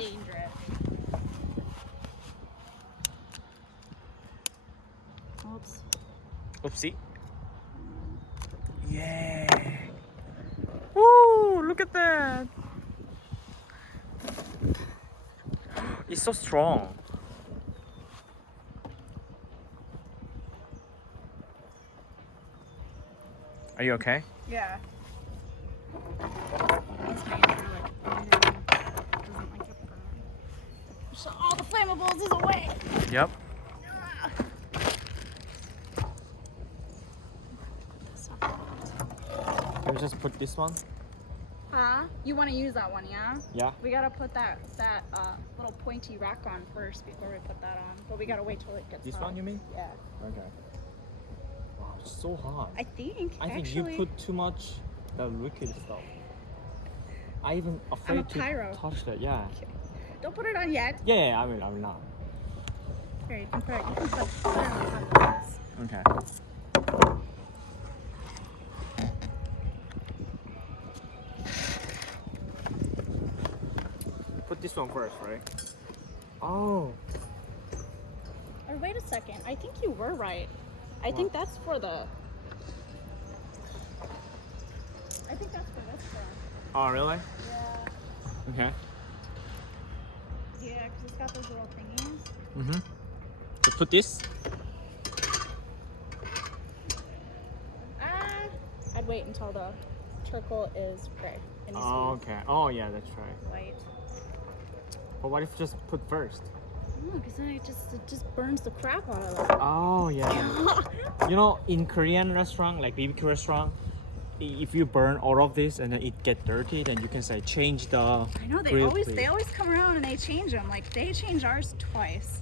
dangerous. Oops. Oopsie. Yeah. Woo! Look at that. It's so strong. Are you okay? Yeah. It's made for like doesn't like it burn. So all the flammables is away. Yep. Can we just put this one? Huh? You want to use that one, yeah? Yeah. We gotta put that little pointy rack on first before we put that on. But we gotta wait till it gets This hot. one you mean? Yeah. Okay. Wow, it's so hot. I think you put too much the liquid stuff. I even afraid to pyro. touch that. Yeah. Don't put it on yet. Yeah, I will not. Here, you can put it on top of this. Okay. Put this one first, right? Oh. Or wait a second. I think you were right. I think that's for the. I think that's for this one. Oh, really? Yeah. Okay. Yeah, because it's got those little thingies. Mm-hmm. So put this. I'd wait until the charcoal is gray. And you Oh, okay. Oh, yeah, that's right. see white. But what if just put first? No, because then it just burns the crap out of it. Oh, yeah. You know, in Korean restaurant, like BBQ restaurant, if you burn all of this and then it get dirty, then you can say change the. I know they grill, always please. come around and they change them. Like they change ours twice.